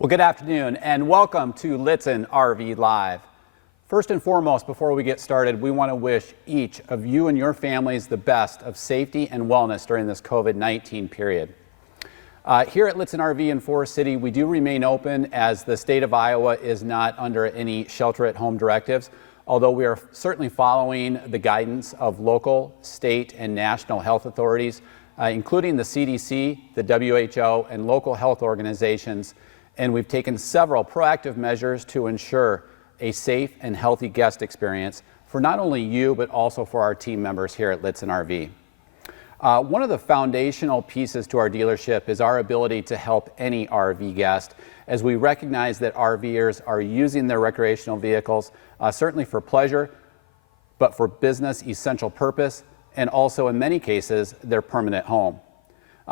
Well, good afternoon and welcome to Lichtsinn RV Live. First and foremost, before we get started, we want to wish each of you and your families the best of safety and wellness during this COVID-19 period. Here at Lichtsinn RV in Forest City, we do remain open as the state of Iowa is not under any shelter-at-home directives, although we are certainly following the guidance of local, state, and national health authorities, including the CDC, the WHO, and local health organizations. And we've taken several proactive measures to ensure a safe and healthy guest experience for not only you, but also for our team members here at Lichtsinn RV. One of the foundational pieces to our dealership is our ability to help any RV guest, as we recognize that RVers are using their recreational vehicles, certainly for pleasure, but for business essential purpose, and also in many cases, their permanent home.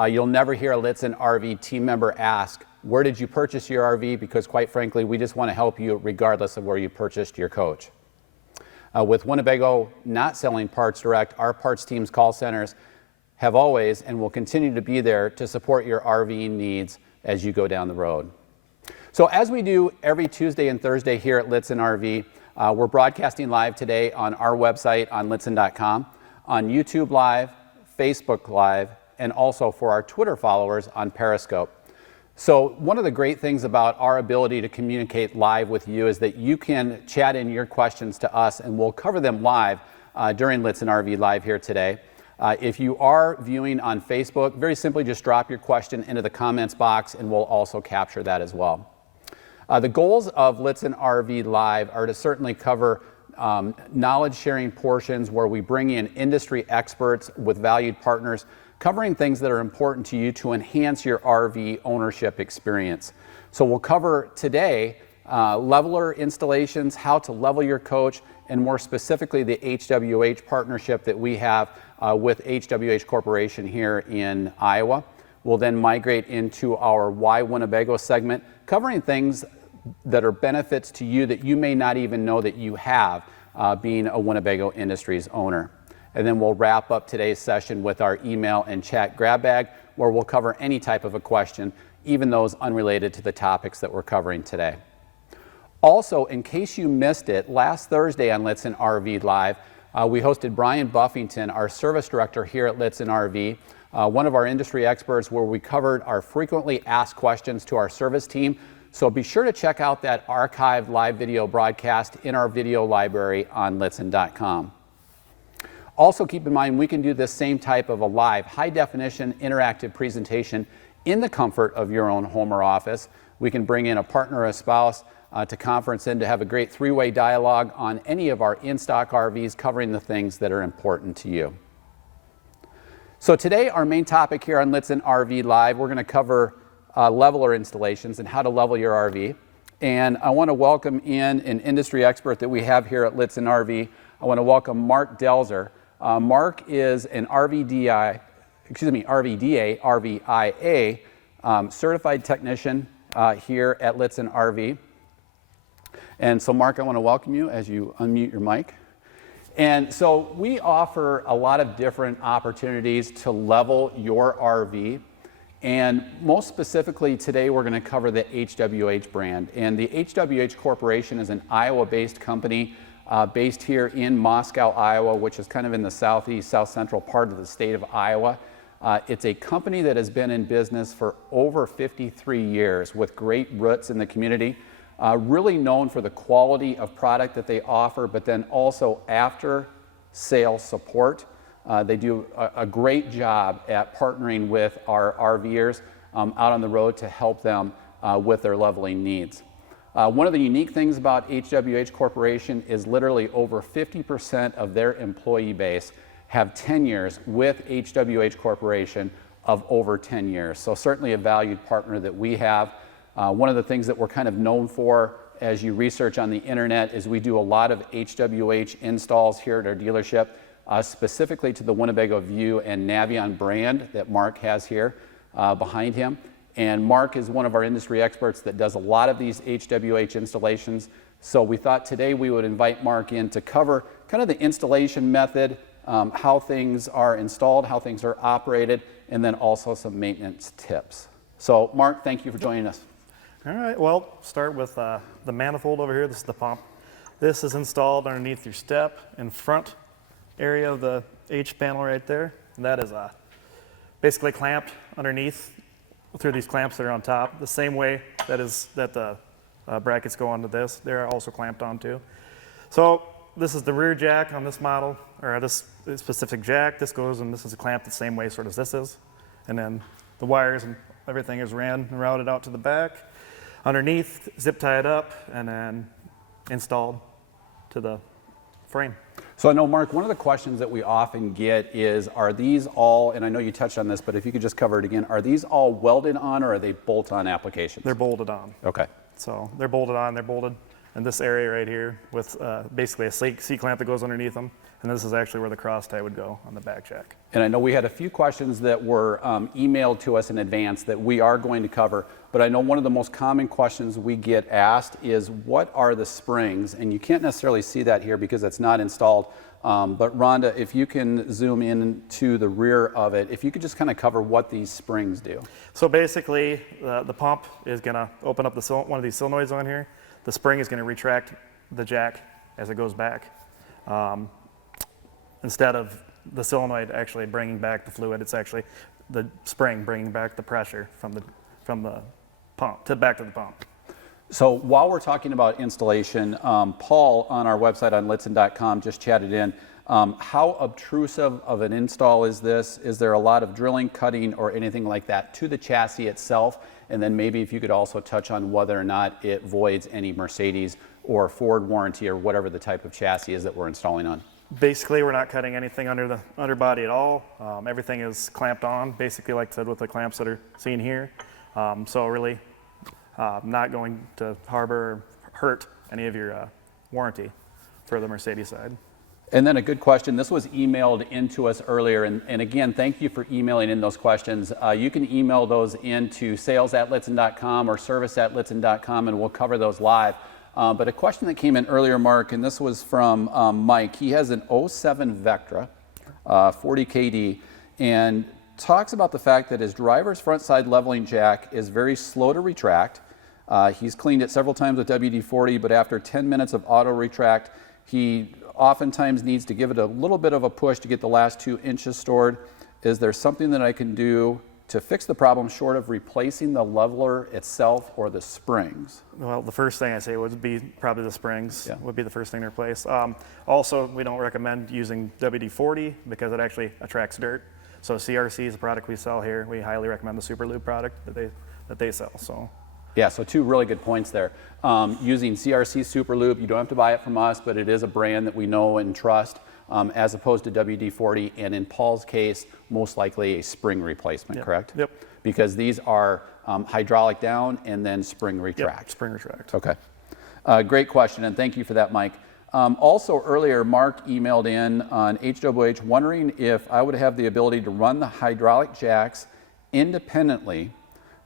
You'll never hear a Lichtsinn RV team member ask, where did you purchase your RV? Because quite frankly, we just want to help you regardless of where you purchased your coach. With Winnebago not selling parts direct, our parts team's call centers have always and will continue to be there to support your RV needs as you go down the road. So as we do every Tuesday and Thursday here at Lichtsinn RV, we're broadcasting live today on our website on lichtsinn.com, on YouTube Live, Facebook Live, and also for our Twitter followers on Periscope. So one of the great things about our ability to communicate live with you is that you can chat in your questions to us and we'll cover them live during Lichtsinn RV Live here today. If you are viewing on Facebook, very simply just drop your question into the comments box and we'll also capture that as well. The goals of Lichtsinn RV Live are to certainly cover knowledge sharing portions where we bring in industry experts with valued partners covering things that are important to you to enhance your RV ownership experience. So we'll cover today leveler installations, how to level your coach, and more specifically the HWH partnership that we have with HWH Corporation here in Iowa. We'll then migrate into our Why Winnebago segment, covering things that are benefits to you that you may not even know that you have being a Winnebago Industries owner. And then we'll wrap up today's session with our email and chat grab bag, where we'll cover any type of a question, even those unrelated to the topics that we're covering today. Also, in case you missed it, last Thursday on Lichtsinn RV Live, we hosted Brian Buffington, our service director here at Lichtsinn RV, one of our industry experts, where we covered our frequently asked questions to our service team. So be sure to check out that archived live video broadcast in our video library on lichtsinn.com. Also keep in mind, we can do this same type of a live, high-definition, interactive presentation in the comfort of your own home or office. We can bring in a partner or a spouse to conference in to have a great three-way dialogue on any of our in-stock RVs covering the things that are important to you. So today, our main topic here on Lichtsinn RV Live, we're going to cover leveler installations and how to level your RV. And I want to welcome in an industry expert that we have here at Lichtsinn RV. I want to welcome Mark Delzer. Mark is an RVDA, RVIA Certified Technician here at Lichtsinn RV. And so Mark, I want to welcome you as you unmute your mic. And so we offer a lot of different opportunities to level your RV. And most specifically today, we're going to cover the Hwh Brand. And the Hwh Corporation is an Iowa-based company based here in Moscow, Iowa, which is kind of in the southeast, south central part of the state of Iowa. It's a company that has been in business for over 53 years with great roots in the community, really known for the quality of product that they offer, but then also after sales support. They do a great job at partnering with our RVers out on the road to help them with their leveling needs. One of the unique things about Hwh Corporation is literally over 50% of their employee base have tenures with Hwh Corporation of over 10 years. So certainly a valued partner that we have. One of the things that we're kind of known for as you research on the internet is we do a lot of Hwh installs here at our dealership, specifically to the Winnebago View and Navi brand that Mark has here behind him. And Mark is one of our industry experts that does a lot of these Hwh installations. So we thought today we would invite Mark in to cover kind of the installation method, how things are installed, how things are operated, and then also some maintenance tips. So Mark, thank you for joining us. All right, well, start with the manifold over here. This is the pump. This is installed underneath your step in front area of the H panel right there. And that is basically clamped underneath through these clamps that are on top. The same way that the brackets go onto this, they're also clamped onto. So this is the rear jack on this model, or this specific jack. This goes, and this is clamped the same way sort of as this is. And then the wires and everything is ran and routed out to the back. Underneath, zip tied up, and then installed to the frame. So I know, Mark, one of the questions that we often get is, are these all, and I know you touched on this, but if you could just cover it again, are these all welded on or are they bolt-on applications? They're bolted on. Okay. So they're bolted on, they're bolted in this area right here with basically a C-clamp that goes underneath them. And this is actually where the cross tie would go on the back jack. And I know we had a few questions that were emailed to us in advance that we are going to cover, but I know one of the most common questions we get asked is, what are the springs? And you can't necessarily see that here because it's not installed, but Rhonda, if you can zoom in to the rear of it, if you could just kind of cover what these springs do. So basically, the pump is going to open up one of these solenoids on here. The spring is going to retract the jack as it goes back. Instead of the solenoid actually bringing back the fluid, it's actually the spring bringing back the pressure from the pump back to the pump. So while we're talking about installation, Paul on our website on Lichtsinn.com just chatted in, how obtrusive of an install is this? Is there a lot of drilling, cutting, or anything like that to the chassis itself? And then maybe if you could also touch on whether or not it voids any Mercedes or Ford warranty or whatever the type of chassis is that we're installing on. Basically, we're not cutting anything under the underbody at all. Everything is clamped on, basically like I said, with the clamps that are seen here. So really not going to harbor or hurt any of your warranty for the Mercedes side. And then a good question, this was emailed into us earlier, and again, thank you for emailing in those questions. You can email those into sales@Lichtsinn.com or service@Lichtsinn.com, and we'll cover those live. But a question that came in earlier, Mark, and this was from Mike. He has an 07 Vectra, 40 KD, and talks about the fact that his driver's front side leveling jack is very slow to retract. He's cleaned it several times with WD-40, but after 10 minutes of auto retract, he oftentimes needs to give it a little bit of a push to get the last 2 inches stored. Is there something that I can do to fix the problem short of replacing the leveler itself or the springs? Well, the first thing I say would be probably the springs would be the first thing to replace. Also, we don't recommend using WD-40 because it actually attracts dirt. So CRC is a product we sell here. We highly recommend the Super Lube product that they sell. So. Yeah, so 2 really good points there. Using CRC Super Lube, you don't have to buy it from us, but it is a brand that we know and trust, as opposed to WD-40, and in Paul's case, most likely a spring replacement, correct? Yep. Because these are hydraulic down and then spring retract. Yep, spring retract. Okay. Great question, and thank you for that, Mike. Also earlier, Mark emailed in on HWH wondering if I would have the ability to run the hydraulic jacks independently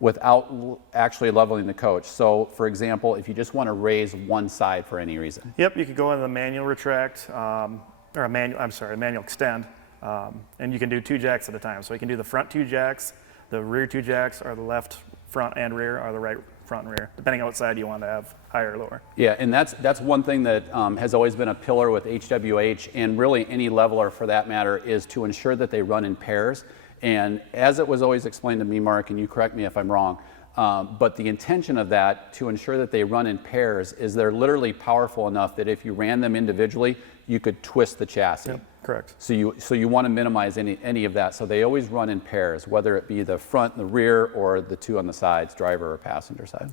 without actually leveling the coach. So, for example, if you just want to raise one side for any reason. Yep, you could go into the manual retract, or a manual extend, and you can do 2 jacks at a time. So you can do the front 2 jacks, the rear 2 jacks are the left front and rear, or the right front and rear, depending on what side you want to have, higher or lower. Yeah, and that's one thing that has always been a pillar with HWH, and really any leveler for that matter, is to ensure that they run in pairs. And as it was always explained to me, Mark, and you correct me if I'm wrong, but the intention of that, to ensure that they run in pairs, is they're literally powerful enough that if you ran them individually, you could twist the chassis. Yep, correct. So you want to minimize any of that. So they always run in pairs, whether it be the front and the rear or the 2 on the sides, driver or passenger side.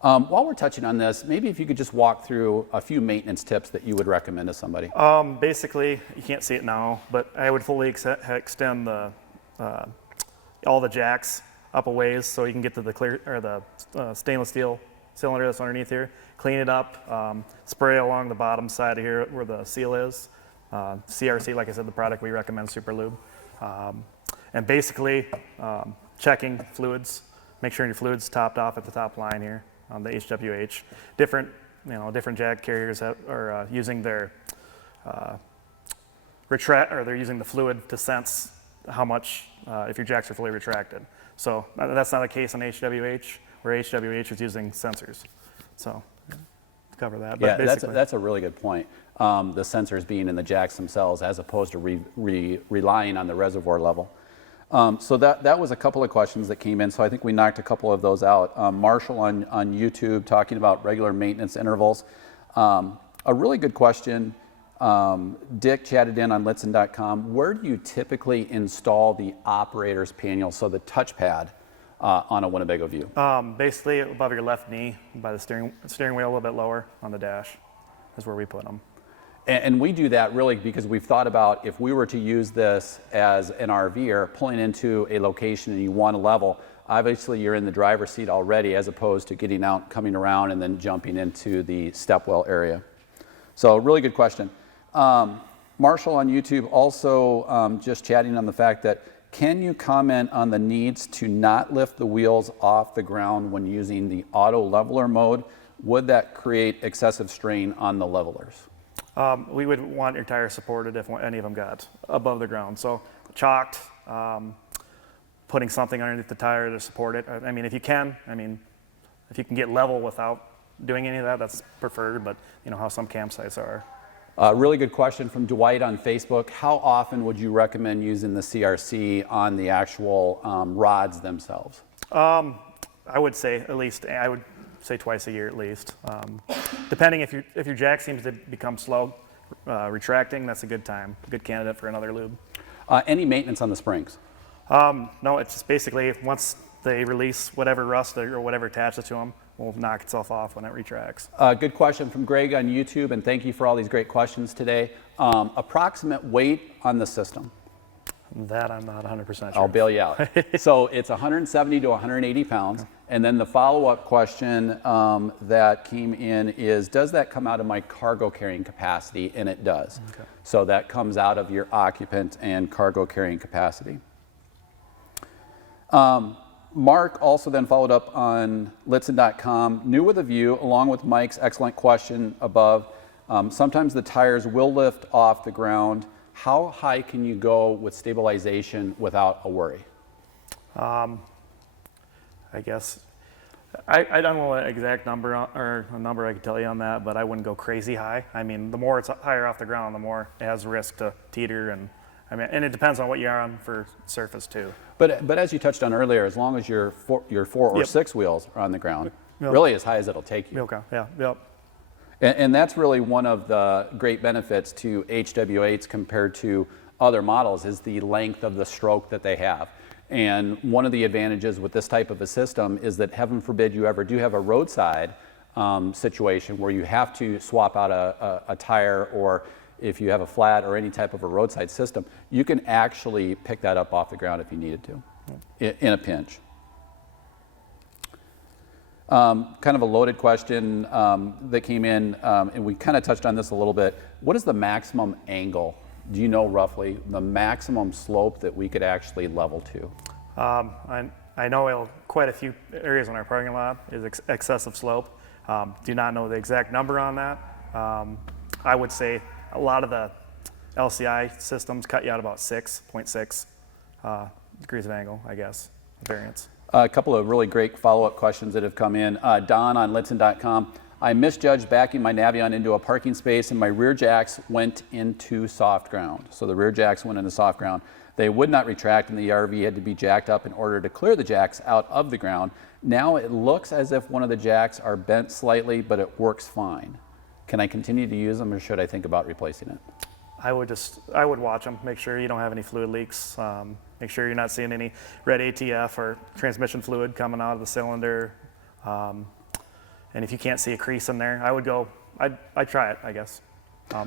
While we're touching on this, maybe if you could just walk through a few maintenance tips that you would recommend to somebody. Basically, you can't see it now, but I would fully extend all the jacks up a ways so you can get to the clear or the stainless steel cylinder that's underneath here. Clean it up, spray along the bottom side of here where the seal is. CRC, like I said, the product we recommend, Super Lube. And basically checking fluids, make sure your fluid's topped off at the top line here on the HWH. Different jack carriers are using their retract, or they're using the fluid to sense how much if your jacks are fully retracted. So that's not the case on HWH. where HWH is using sensors. So to cover that. Yeah, But that's a really good point. The sensors being in the jacks themselves as opposed to relying on the reservoir level. So that was a couple of questions that came in, so I think we knocked a couple of those out. Marshall on YouTube talking about regular maintenance intervals. A really good question. Dick chatted in on Lichtsinn.com. Where do you typically install the operator's panel, so the touchpad on a Winnebago View? basically above your left knee, by the steering wheel a little bit lower on the dash is where we put them. And we do that really because we've thought about if we were to use this as an RVer pulling into a location and you want a level, obviously you're in the driver's seat already as opposed to getting out, coming around, and then jumping into the stepwell area. So really good question. Marshall on YouTube also just chatting on the fact that, can you comment on the needs to not lift the wheels off the ground when using the auto leveler mode? Would that create excessive strain on the levelers? We would want your tires supported if any of them got above the ground. So chalked, putting something underneath the tire to support it. I mean, if you can get level without doing any of that, that's preferred, but you know how some campsites are. Really good question from Dwight on Facebook. How often would you recommend using the CRC on the actual rods themselves? I would say twice a year at least. Depending if your jack seems to become slow retracting, that's a good candidate for another lube. Any maintenance on the springs? No, it's just basically once they release whatever rust or whatever attaches to them, will knock itself off when it retracts. Good question from Greg on YouTube, and thank you for all these great questions today. Approximate weight on the system? That I'm not 100% sure. I'll bail you out. So it's 170 to 180 pounds. And then the follow-up question that came in is, does that come out of my cargo carrying capacity? And it does. Okay. So that comes out of your occupant and cargo carrying capacity. Mark also then followed up on Lichtsinn.com. New with a View, along with Mike's excellent question above, sometimes the tires will lift off the ground. How high can you go with stabilization without a worry? I guess I don't know an exact number or a number I could tell you on that, but I wouldn't go crazy high. I mean, the more it's higher off the ground, the more it has risk to teeter, and it depends on what you're on for surface too. But as you touched on earlier, as long as your four or six wheels are on the ground, really as high as it'll take you. Okay. Yeah. Yep. And that's really one of the great benefits to HW8s compared to other models is the length of the stroke that they have. And one of the advantages with this type of a system is that, heaven forbid you ever do have a roadside situation where you have to swap out a tire, or if you have a flat or any type of a roadside system, you can actually pick that up off the ground if you needed to in a pinch. Kind of a loaded question that came in, and we kind of touched on this a little bit. What is the maximum angle? Do you know roughly the maximum slope that we could actually level to? I know quite a few areas in our parking lot is excessive slope. Do not know the exact number on that. I would say a lot of the LCI systems cut you out about 6.6 degrees of angle, I guess, variance. A couple of really great follow-up questions that have come in. Don on Lichtsinn.com. I misjudged backing my Navi into a parking space and my rear jacks went into soft ground. So the rear jacks went into soft ground. They would not retract and the RV had to be jacked up in order to clear the jacks out of the ground. Now it looks as if one of the jacks are bent slightly, but it works fine. Can I continue to use them, or should I think about replacing it? I would watch them, make sure you don't have any fluid leaks, make sure you're not seeing any red ATF or transmission fluid coming out of the cylinder. And if you can't see a crease in there, I'd try it, I guess,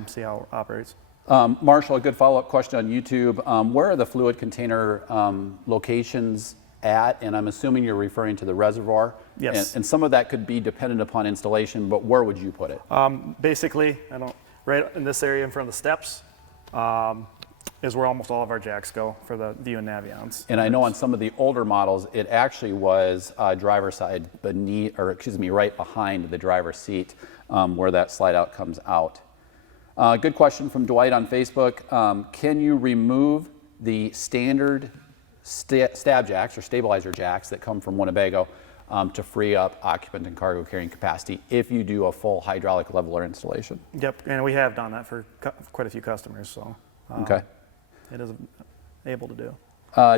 see how it operates. Marshall, a good follow-up question on YouTube. Where are the fluid container locations at? And I'm assuming you're referring to the reservoir. Yes. And some of that could be dependent upon installation, but where would you put it? Basically, right in this area in front of the steps is where almost all of our jacks go for the View and Navions. And I know on some of the older models, it actually was driver's side right behind the driver's seat where that slide out comes out. Good question from Dwight on Facebook. Can you remove the standard stab jacks or stabilizer jacks that come from Winnebago to free up occupant and cargo carrying capacity if you do a full hydraulic leveler installation. Yep, and we have done that for quite a few customers, so Okay. it is able to do.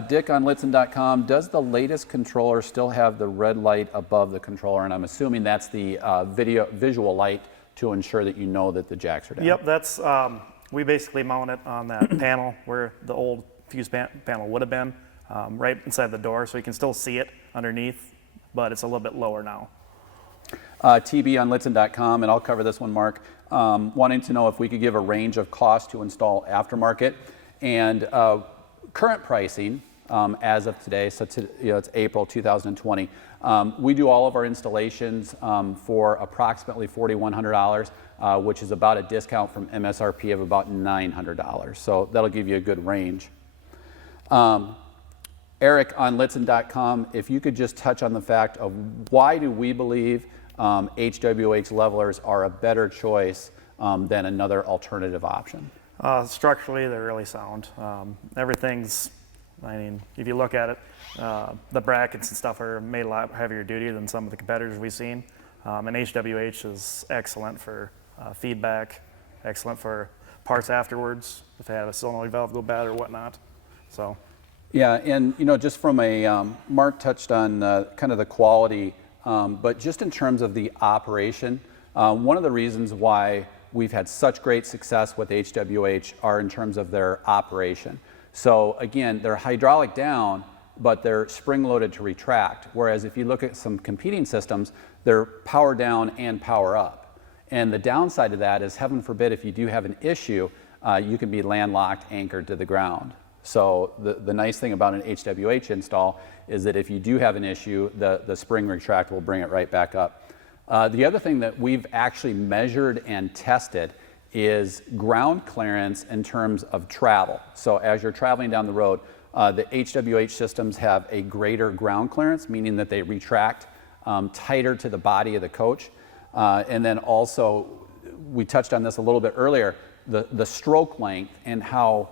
Dick on Lichtsinn.com, does the latest controller still have the red light above the controller? And I'm assuming that's the visual light to ensure that you know that the jacks are down. Yep, that's we basically mount it on that panel where the old fuse panel would have been, right inside the door, so you can still see it underneath, but it's a little bit lower now. TB on Lichtsinn.com, and I'll cover this one, Mark, wanting to know if we could give a range of cost to install aftermarket. And current pricing as of today, so it's April 2020, we do all of our installations for approximately $4,100, which is about a discount from MSRP of about $900. So that'll give you a good range. Eric on Lichtsinn.com, if you could just touch on the fact of why do we believe HWH levelers are a better choice than another alternative option? Structurally, they're really sound. Everything's, I mean, if you look at it, the brackets and stuff are made a lot heavier duty than some of the competitors we've seen. And HWH is excellent for feedback, excellent for parts afterwards, if they have a solenoid valve go bad or whatnot. So. Yeah, and just from a, Mark touched on kind of the quality, but just in terms of the operation, one of the reasons why we've had such great success with HWH are in terms of their operation. So again, they're hydraulic down, but they're spring-loaded to retract. Whereas if you look at some competing systems, they're power down and power up. And the downside of that is, heaven forbid, if you do have an issue, you can be landlocked, anchored to the ground. So the nice thing about an HWH install is that if you do have an issue, the spring retract will bring it right back up. The other thing that we've actually measured and tested is ground clearance in terms of travel. So as you're traveling down the road, the HWH systems have a greater ground clearance, meaning that they retract tighter to the body of the coach. And then also, we touched on this a little bit earlier, the stroke length and how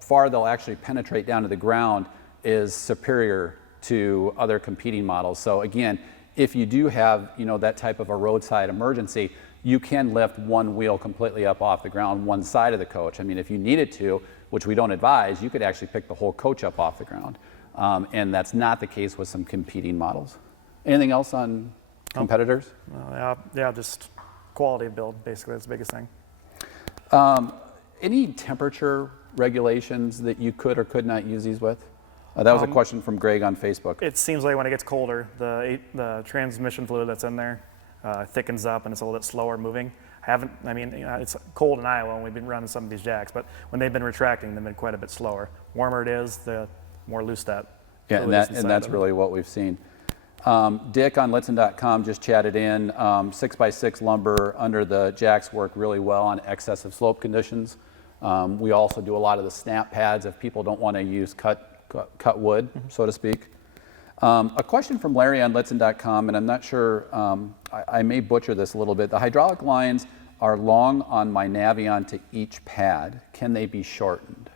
far they'll actually penetrate down to the ground is superior to other competing models. So again, if you do have that type of a roadside emergency, you can lift one wheel completely up off the ground, one side of the coach. I mean, if you needed to, which we don't advise, you could actually pick the whole coach up off the ground. And that's not the case with some competing models. Anything else on competitors? Yeah, just quality of build, basically, that's the biggest thing. Any temperature regulations that you could or could not use these with? That was a question from Greg on Facebook. It seems like when it gets colder, the transmission fluid that's in there thickens up and it's a little bit slower moving. It's cold in Iowa and we've been running some of these jacks, but when they've been retracting, they've been quite a bit slower. Warmer it is, the more loose that. Yeah, and that's really what we've seen. Dick on Lichtsinn.com just chatted in, 6x6 lumber under the jacks work really well on excessive slope conditions. We also do a lot of the snap pads if people don't want to use cut wood, so to speak. A question from Larry on Lichtsinn.com, and I'm not sure, I may butcher this a little bit. The hydraulic lines are long on My Navi onto each pad. Can they be shortened?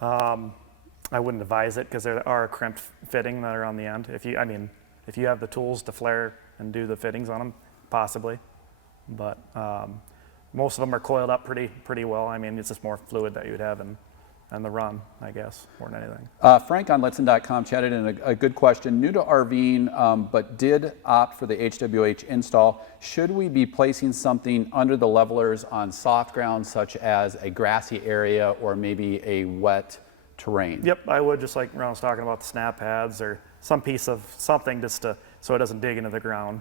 I wouldn't advise it because there are crimped fitting that are on the end. If you have the tools to flare and do the fittings on them, possibly. But most of them are coiled up pretty well. I mean, it's just more fluid that you would have in the run, I guess, more than anything. Frank on Lichtsinn.com chatted in a good question. New to RVing, but did opt for the HWH install. Should we be placing something under the levelers on soft ground, such as a grassy area or maybe a wet terrain? Yep, I would, just like Ron was talking about the snap pads or some piece of something just so it doesn't dig into the ground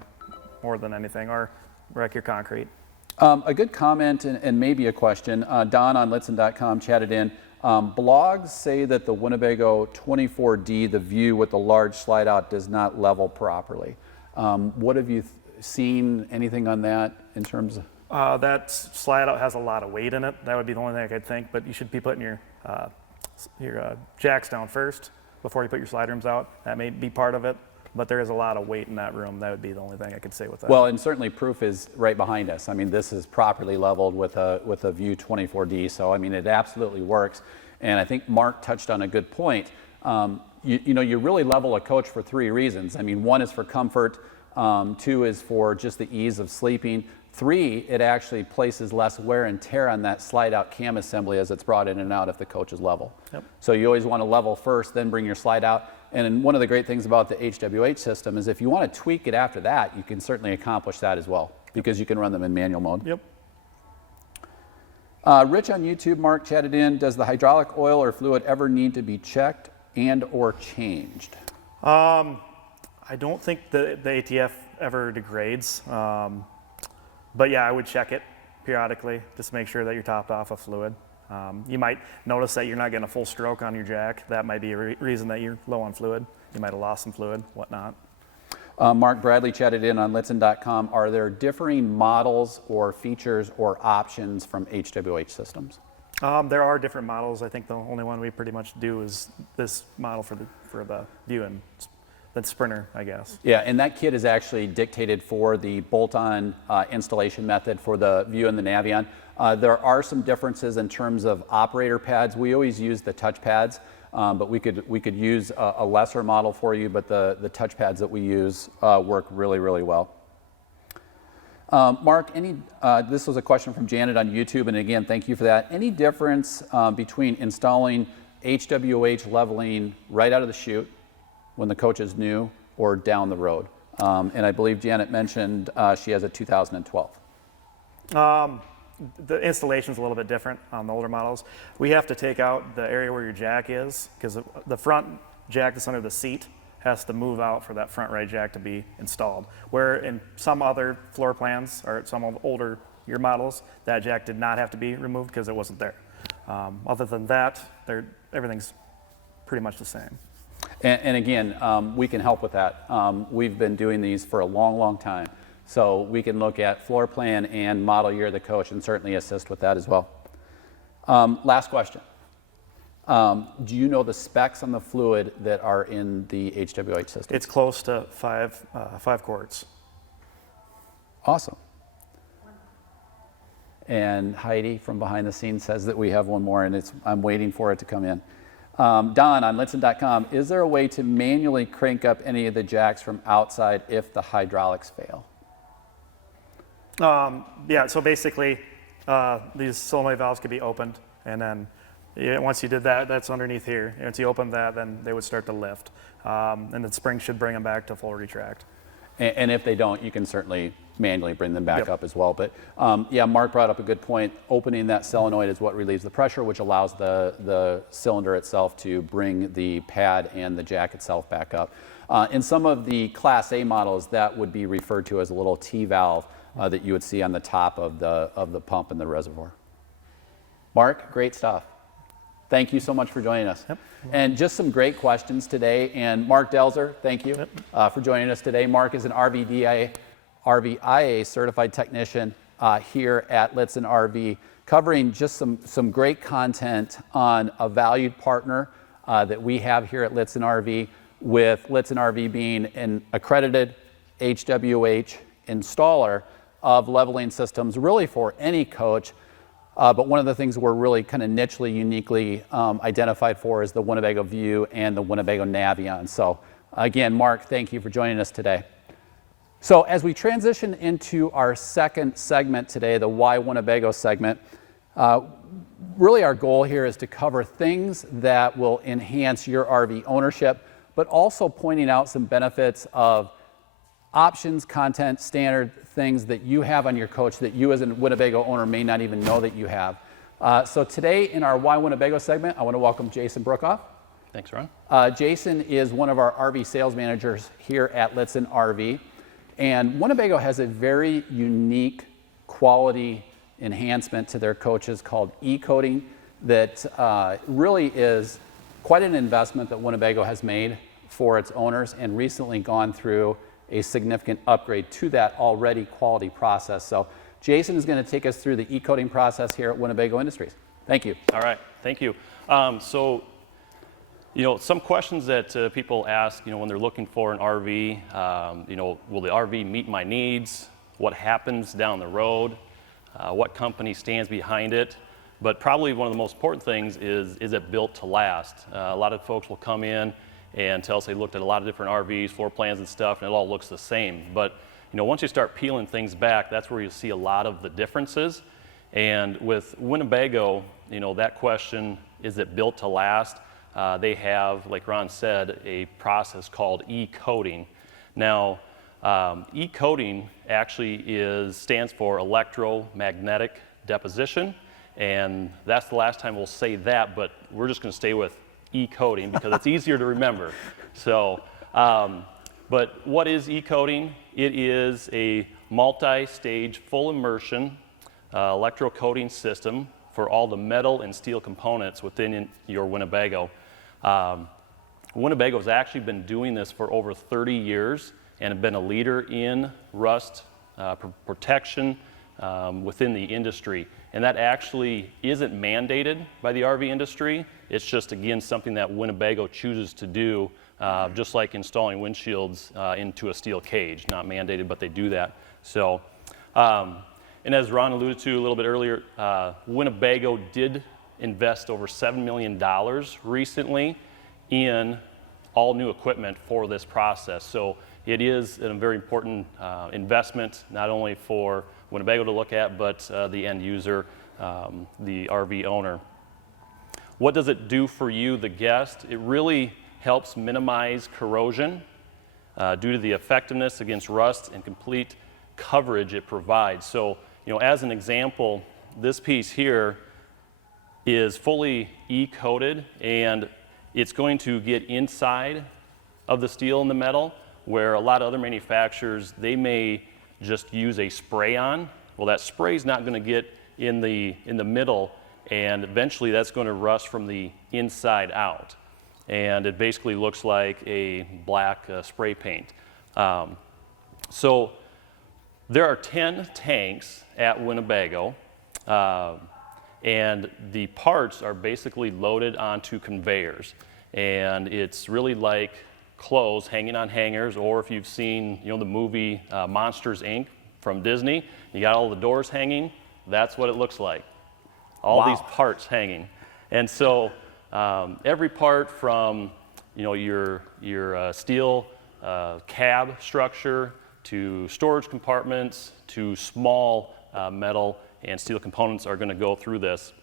more than anything, or wreck your concrete. A good comment and maybe a question. Don on Lichtsinn.com chatted in. Blogs say that the Winnebago 24D, the view with the large slide out, does not level properly. What have you seen? Anything on that in terms of? That slide out has a lot of weight in it. That would be the only thing I could think, but you should be putting your jacks down first before you put your slide rooms out. That may be part of it, but there is a lot of weight in that room. That would be the only thing I could say with that. Well, and certainly proof is right behind us. I mean, this is properly leveled with a View 24D, so I mean, it absolutely works. And I think Mark touched on a good point. you really level a coach for 3 reasons. I mean, 1 is for comfort, 2 is for just the ease of sleeping, 3, it actually places less wear and tear on that slide out cam assembly as it's brought in and out if the coach is level. Yep. So you always want to level first, then bring your slide out. And one of the great things about the HWH system is if you want to tweak it after that, you can certainly accomplish that as well, because you can run them in manual mode. Yep. Rich on YouTube, Mark chatted in, does the hydraulic oil or fluid ever need to be checked and or changed? I don't think the ATF ever degrades, but yeah, I would check it periodically just to make sure that you're topped off of fluid. You might notice that you're not getting a full stroke on your jack. That might be a reason that you're low on fluid. You might have lost some fluid, whatnot. Mark Bradley chatted in on Lichtsinn.com. Are there differing models or features or options from HWH systems? There are different models. I think the only one we pretty much do is this model for the View and the Sprinter, I guess. Yeah, and that kit is actually dictated for the bolt-on installation method for the View and the Navion. There are some differences in terms of operator pads. We always use the touch pads, but we could use a lesser model for you, but the touch pads that we use work really, really well. Mark, this was a question from Janet on YouTube, and again, thank you for that. Any difference between installing HWH leveling right out of the chute when the coach is new or down the road? And I believe Janet mentioned she has a 2012. The installation is a little bit different on the older models. We have to take out the area where your jack is, because the front jack that's under the seat has to move out for that front right jack to be installed. Where in some other floor plans or some of older year models, that jack did not have to be removed because it wasn't there. Other than that, everything's pretty much the same. And again, we can help with that. We've been doing these for a long, long time. So we can look at floor plan and model year of the coach and certainly assist with that as well. Last question. Do you know the specs on the fluid that are in the HWH system? It's close to 5 quarts. Awesome. And Heidi from behind the scenes says that we have one more, and I'm waiting for it to come in. Don on Lichtsinn.com, is there a way to manually crank up any of the jacks from outside if the hydraulics fail? Yeah, so basically these solenoid valves could be opened, and then once you did that, that's underneath here. Once you open that, then they would start to lift, and the spring should bring them back to full retract. And if they don't, you can certainly manually bring them back up as well. But yeah, Mark brought up a good point. Opening that solenoid is what relieves the pressure, which allows the cylinder itself to bring the pad and the jack itself back up. In some of the Class A models, that would be referred to as a little T-valve that you would see on the top of the pump in the reservoir. Mark, great stuff. Thank you so much for joining us. Yep. And just some great questions today. And Mark Delzer, thank you for joining us today. Mark is an RVDA, RVIA Certified Technician here at Lichtsinn RV, covering just some great content on a valued partner that we have here at Lichtsinn RV, with Lichtsinn RV being an accredited HWH installer of leveling systems really for any coach. But one of the things we're really kind of nichely, uniquely identified for is the Winnebago View and the Winnebago Navion. So again, Mark, thank you for joining us today. So as we transition into our second segment today, the Why Winnebago segment, really our goal here is to cover things that will enhance your RV ownership, but also pointing out some benefits of options, content, standard things that you have on your coach that you as a Winnebago owner may not even know that you have. So today in our Why Winnebago segment, I want to welcome Jason Bruckhoff. Thanks, Ron. Jason is one of our RV sales managers here at Lichtsinn RV. And Winnebago has a very unique quality enhancement to their coaches called e-coating that really is quite an investment that Winnebago has made for its owners and recently gone through a significant upgrade to that already quality process. So Jason is going to take us through the e-coating process here at Winnebago Industries. Thank you. All right, thank you. So, some questions that people ask, when they're looking for an RV, will the RV meet my needs? What happens down the road? What company stands behind it? But probably one of the most important things is it built to last? A lot of folks will come in and tell us they looked at a lot of different RVs, floor plans and stuff, and it all looks the same. But once you start peeling things back, that's where you see a lot of the differences. And with Winnebago, that question, is it built to last? They have, like Ron said, a process called e-coating. Now, e-coating actually stands for electromagnetic deposition, and that's the last time we'll say that, but we're just going to stay with e-coating because it's easier to remember. So, but what is e-coating? It is a multi-stage full immersion electrocoating system for all the metal and steel components within your Winnebago. Winnebago has actually been doing this for over 30 years and have been a leader in rust protection within the industry. And that actually isn't mandated by the RV industry. It's just, again, something that Winnebago chooses to do, just like installing windshields into a steel cage. Not mandated, but they do that. So, and as Ron alluded to a little bit earlier, Winnebago did invest over $7 million recently in all new equipment for this process. So it is a very important investment, not only for Winnebago to look at, but the end user, the RV owner. What does it do for you, the guest? It really helps minimize corrosion due to the effectiveness against rust and complete coverage it provides. So, as an example, this piece here is fully e-coated, and it's going to get inside of the steel and the metal, where a lot of other manufacturers, they may just use a spray on. Well, that spray is not going to get in the middle, and eventually that's going to rust from the inside out. And it basically looks like a black spray paint. So there are 10 tanks at Winnebago, and the parts are basically loaded onto conveyors. And it's really like clothes hanging on hangers, or if you've seen the movie Monsters, Inc. from Disney, you got all the doors hanging, that's what it looks like. All these parts hanging. And so every part from your steel cab structure to storage compartments to small metal and steel components are going to go through this.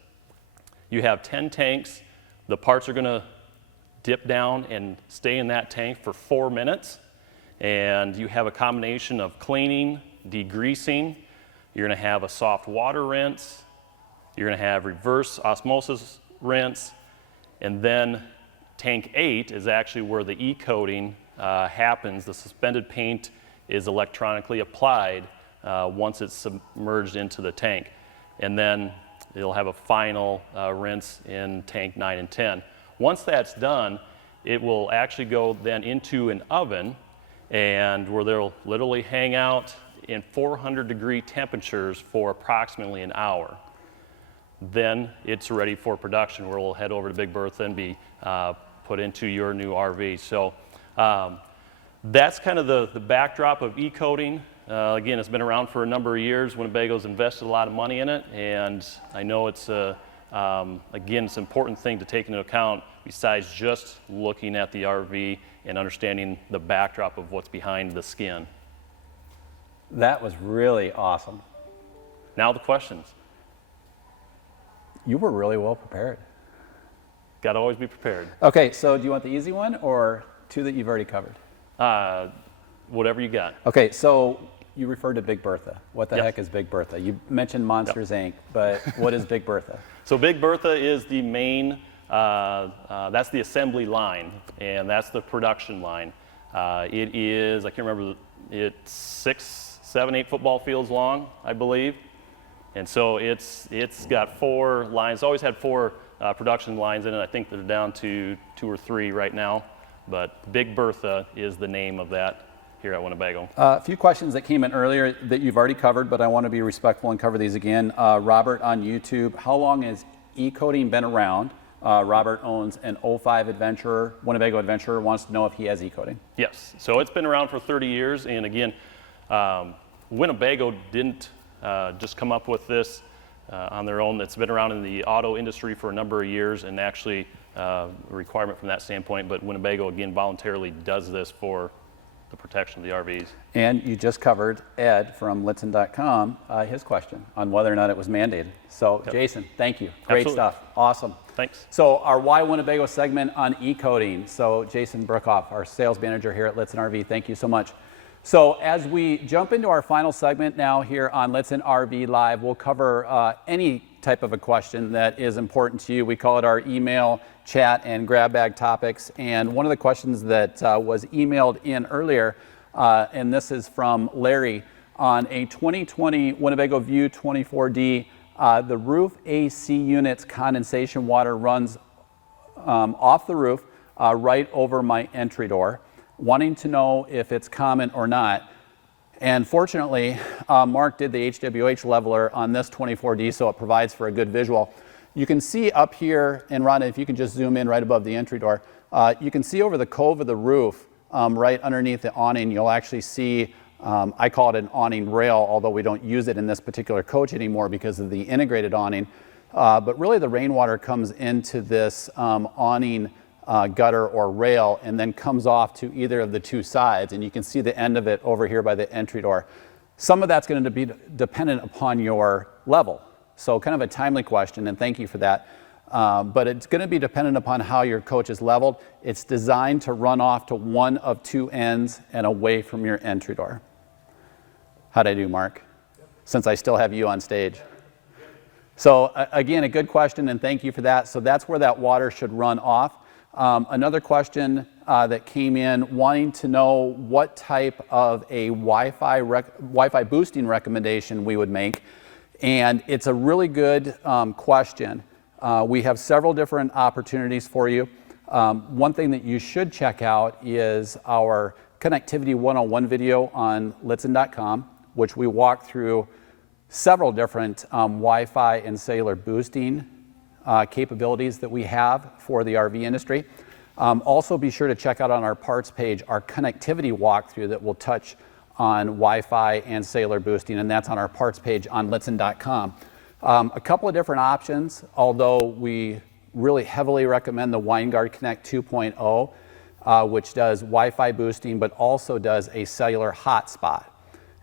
You have 10 tanks. The parts are going to dip down and stay in that tank for 4 minutes. And you have a combination of cleaning, degreasing. You're going to have a soft water rinse. You're going to have reverse osmosis rinse. And then tank 8 is actually where the e-coating happens. The suspended paint is electronically applied once it's submerged into the tank. And then it'll have a final rinse in tank 9 and 10. Once that's done, it will actually go then into an oven, and where they'll literally hang out in 400-degree temperatures for approximately an hour. Then it's ready for production, where we'll head over to Big Bertha and be put into your new RV. So that's kind of the backdrop of e-coating. Again, it's been around for a number of years. Winnebago's invested a lot of money in it, and I know it's again, it's an important thing to take into account besides just looking at the RV and understanding the backdrop of what's behind the skin. That was really awesome. Now the questions. You were really well prepared. Got to always be prepared. Okay, so do you want the easy one or two that you've already covered? Whatever you got. Okay, so you referred to Big Bertha. What the Yes. heck is Big Bertha? You mentioned Monsters, Inc., but what is Big Bertha? So Big Bertha is the main, that's the assembly line, and that's the production line. It is, I can't remember, it's 6, 7, 8 football fields long, I believe. And so it's got 4 lines. It's always had 4 production lines in it. I think they're down to 2 or 3 right now. But Big Bertha is the name of that here at Winnebago. A few questions that came in earlier that you've already covered, but I want to be respectful and cover these again. Robert on YouTube, how long has e-coating been around? Robert owns an 05 Adventurer, Winnebago Adventurer, wants to know if he has e-coating. Yes, so it's been around for 30 years, and again, Winnebago didn't just come up with this on their own. It's been around in the auto industry for a number of years, and actually requirement from that standpoint, but Winnebago, again, voluntarily does this for the protection of the RVs. And you just covered Ed from Lichtsinn.com, his question on whether or not it was mandated. So Jason, thank you. Great Absolutely. stuff. Awesome. Thanks. So our Why Winnebago segment on e-coating. So Jason Bruckhoff, our sales manager here at Lichtsinn RV, thank you so much. So as we jump into our final segment now here on Lichtsinn RV Live, we'll cover any type of a question that is important to you. We call it our email, chat, and grab bag topics. And one of the questions that was emailed in earlier, and this is from Larry, on a 2020 Winnebago View 24D, the roof AC unit's condensation water runs off the roof right over my entry door, wanting to know if it's common or not. And fortunately, Mark did the HWH leveler on this 24D, so it provides for a good visual. You can see up here, and Ron, if you can just zoom in right above the entry door, you can see over the cove of the roof, right underneath the awning, you'll actually see, I call it an awning rail, although we don't use it in this particular coach anymore because of the integrated awning. But really the rainwater comes into this awning gutter or rail and then comes off to either of the two sides, and you can see the end of it over here by the entry door. Some of that's going to be dependent upon your level, so kind of a timely question, and thank you for that. But it's going to be dependent upon how your coach is leveled. It's designed to run off to one of two ends and away from your entry door. How'd I do, Mark? Since I still have you on stage. So again, a good question, and thank you for that. So that's where that water should run off. Another question that came in, wanting to know what type of a Wi-Fi boosting recommendation we would make. And it's a really good question. We have several different opportunities for you. One thing that you should check out is our Connectivity 101 video on Lichtsinn.com, which we walk through several different Wi-Fi and cellular boosting capabilities that we have for the RV industry. Also be sure to check out on our parts page our connectivity walkthrough that will touch on Wi-Fi and cellular boosting, and that's on our parts page on Lichtsinn.com. A couple of different options, although we really heavily recommend the WineGuard Connect 2.0, which does Wi-Fi boosting but also does a cellular hotspot.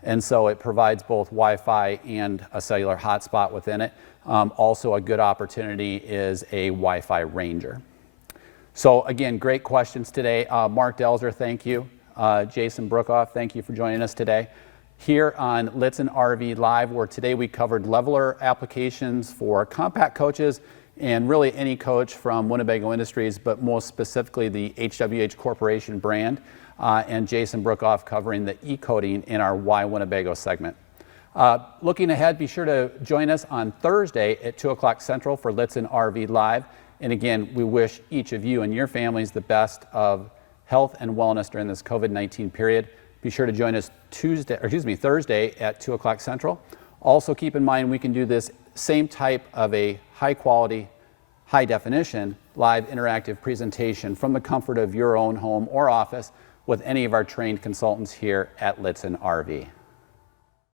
And so it provides both Wi-Fi and a cellular hotspot within it. Also a good opportunity is a Wi-Fi Ranger. So again, great questions today. Mark Delzer, thank you. Jason Bruckhoff, thank you for joining us today. Here on Lichtsinn RV Live, where today we covered leveler applications for compact coaches and really any coach from Winnebago Industries, but most specifically the Hwh Corporation brand, and Jason Bruckhoff covering the e-coating in our Why Winnebago segment. Looking ahead, be sure to join us on Thursday at 2 o'clock Central for Lichtsinn RV Live. And again, we wish each of you and your families the best of health and wellness during this COVID-19 period. Be sure to join us Thursday at 2 o'clock Central. Also keep in mind we can do this same type of a high quality, high definition, live interactive presentation from the comfort of your own home or office with any of our trained consultants here at Lichtsinn RV.